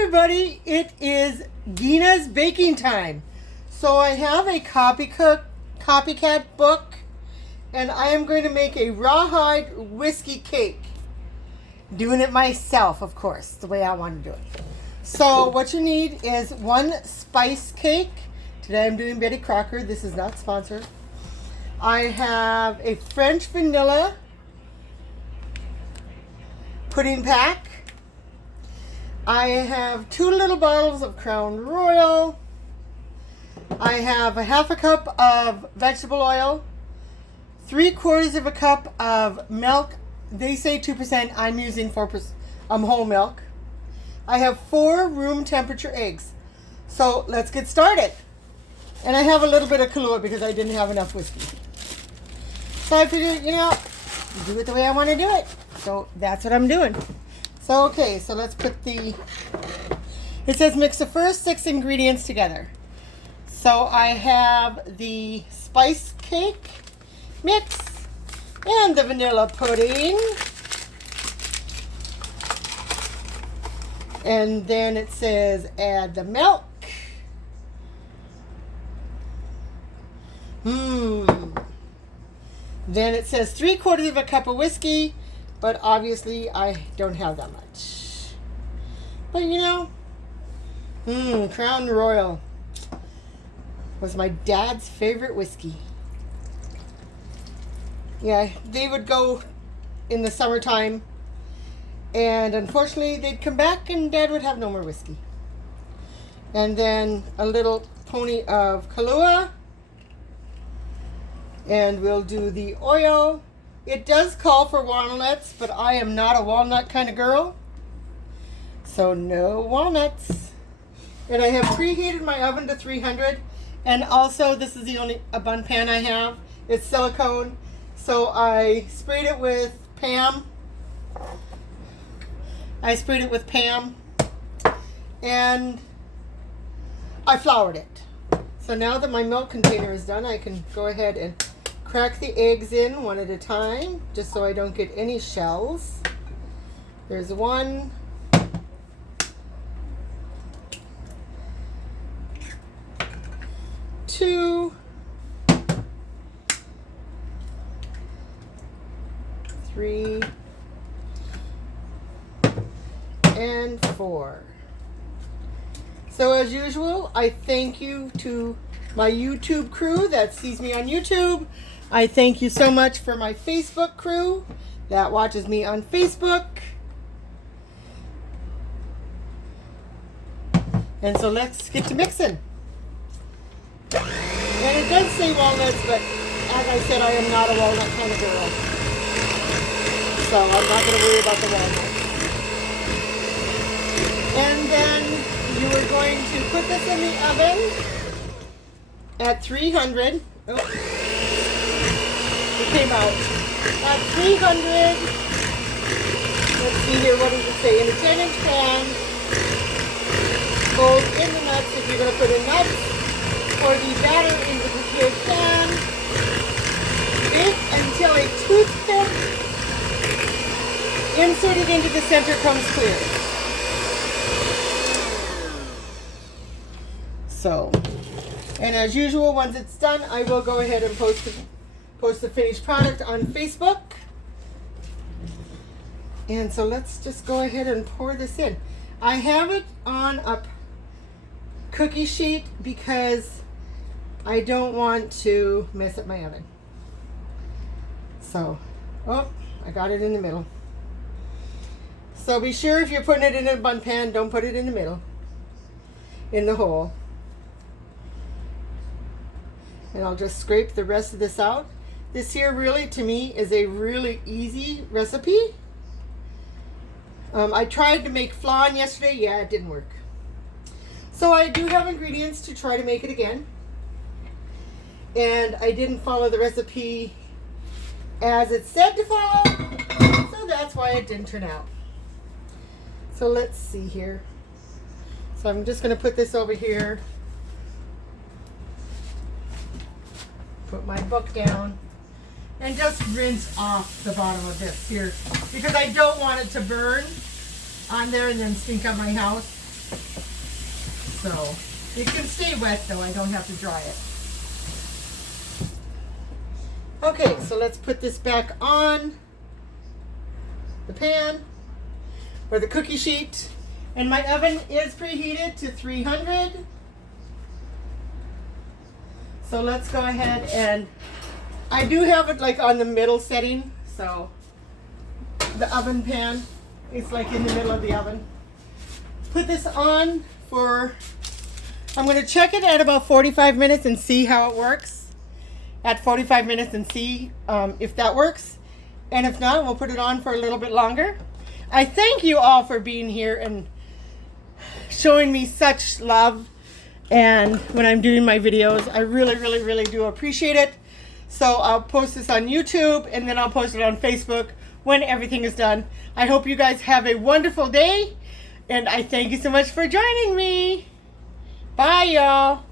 everybody, it is Gina's baking time. So I have a copycat book, and I am going to make a rawhide whiskey cake. Doing it myself, of course, the way I want to do it. So what you need is one spice cake. Today I'm doing Betty Crocker. This is not sponsored. I have a French vanilla pudding pack. I have 2 little bottles of Crown Royal. I have a half a cup of vegetable oil, 3/4 of a cup of milk. They say 2%. I'm using 4% whole milk. I have 4 room temperature eggs. So let's get started. And I have a little bit of Kahlua because I didn't have enough whiskey. So I figured, do it the way I want to do it. So that's what I'm doing. So, okay, so let's put it says mix the first 6 ingredients together. So I have the spice cake mix and the vanilla pudding. And then it says add the milk. Then it says 3/4 of a cup of whiskey. But obviously, I don't have that much. But Crown Royal was my dad's favorite whiskey. Yeah, they would go in the summertime, and unfortunately, they'd come back and Dad would have no more whiskey. And then a little pony of Kahlua, and we'll do the oil. It does call for walnuts, but I am not a walnut kind of girl. So no walnuts. And I have preheated my oven to 300. And also, this is the only bun pan I have. It's silicone. So I sprayed it with Pam. And I floured it. So now that my milk container is done, I can go ahead and crack the eggs in one at a time, just so I don't get any shells. There's 1. Two. 3. And 4. So as usual, I thank you to my YouTube crew that sees me on YouTube. I thank you so much for my Facebook crew that watches me on Facebook. And so let's get to mixing. And it does say walnuts, but as I said, I am not a walnut kind of girl. So I'm not going to worry about the walnuts. And then you are going to put this in the oven at 300. It came out at 300. Let's see here, what does it say? In a 10-inch pan, fold in the nuts if you're going to put in nuts, or the batter into the prepared pan. Bake until a toothpick inserted into the center comes clear. So, and as usual, once it's done, I will go ahead and post the finished product on Facebook. And so let's just go ahead and pour this in. I have it on a cookie sheet because I don't want to mess up my oven. So, I got it in the middle. So be sure if you're putting it in a bun pan, don't put it in the middle, in the hole. And I'll just scrape the rest of this out. This here really, to me, is a really easy recipe. I tried to make flan yesterday. Yeah, it didn't work. So I do have ingredients to try to make it again. And I didn't follow the recipe as it said to follow. So that's why it didn't turn out. So let's see here. So I'm just going to put this over here. Put my book down. And just rinse off the bottom of this here, because I don't want it to burn on there and then stink up my house. So it can stay wet though, I don't have to dry it. Okay, so let's put this back on the pan or the cookie sheet. And my oven is preheated to 300. So let's go ahead and I do have it like on the middle setting. So the oven pan is like in the middle of the oven. Put this on for, I'm going to check it at about 45 minutes and see how it works. At 45 minutes and see if that works. And if not, we'll put it on for a little bit longer. I thank you all for being here and showing me such love. And when I'm doing my videos, I really, really, really do appreciate it. So I'll post this on YouTube and then I'll post it on Facebook when everything is done. I hope you guys have a wonderful day. And I thank you so much for joining me. Bye, y'all.